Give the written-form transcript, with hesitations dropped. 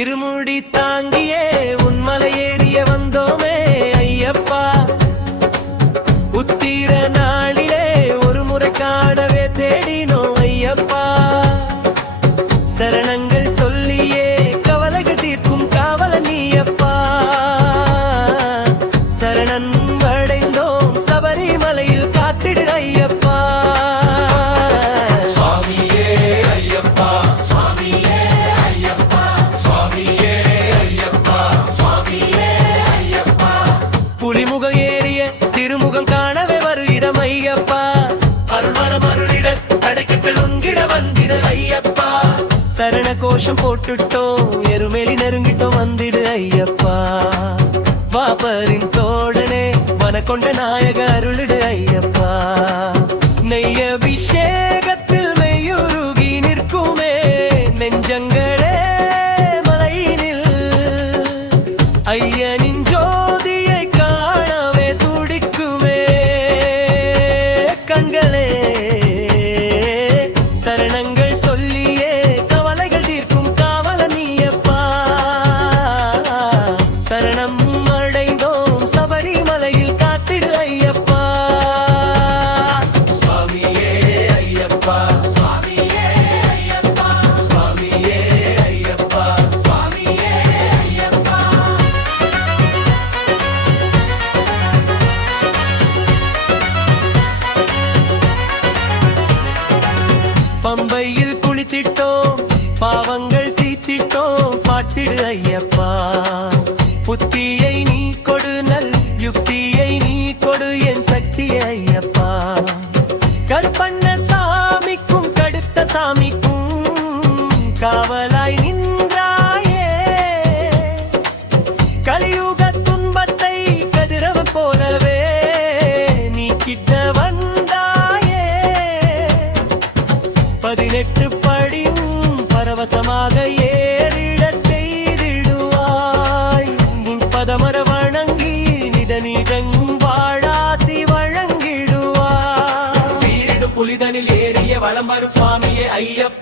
இருமுடி தாங்கியே உன்மலை ஏறிய வந்தோமே ஐயப்பா. உத்திர நாளிலே ஒரு முறை காணவே தேடினோம் ஐயப்பா. சரணங்கள் சொல்லியே கவலைகள் தீர்க்கும் காவல நீயப்பா. சரணன் அடைந்தோம் சபரிமலையில் காத்திடு ஐயப்பா. புலிமுகம் ஏறிய திருமுகம் காணவே வருகிறம் ஐயப்பா. அருள்வரமருளிட தடைக்கல் உங்கிட வந்திட ஐயப்பா. சரண கோஷம் போட்டுட்டோம் எருமேலி நெருங்கிட்டோம் வந்திடு ஐயப்பா. வாபரின் தோழனே மனக்கொண்ட நாயக அருளிடு ஐயப்பா. நெய்ய அபிஷேகத்தில் மெய்யுருகி நிற்குமே நெஞ்சங்களே மலையினில். ஐயனின் ஜோதியை காணவே துடிக்குமே கண்களே. சரணங்கள் சொல்லியே கவலைகள் தீர்க்கும் காவல நீயப்பா. சரணம் அடைந்தோம் சபரிமலையில் காத்திடு ஐயப்பா. சுவாமியே ஐயப்பா, சுவாமியே ஐயப்பா, சுவாமியே ஐயப்பா, சுவாமியே ஐயப்பா. பம்பையில் குளித்திட்டோம் பாவங்கள் தீத்திட்டோம் பாட்டிடு ஐயப்பா. புத்தியை நீ கொடு நல் யுக்தியை நீ கொடு என் சக்தி ஐயப்பா. கற்பண்ண சாமிக்கும் கடுத்த சாமிக்கும் காவலாய் நின்றாயே. கலியுக துன்பத்தை கதிரவ போலவே நீ கிட்ட வந்தாயே. 18 படியும் பரவசமாக ஏறிட செய்திடுவாய். பதமர வணங்கி நிதனிதங் வாழாசி வழங்கிடுவாய். சீரிடு புலிதனில் ஏறிய வளம்பரு சுவாமியே ஐயப்பா.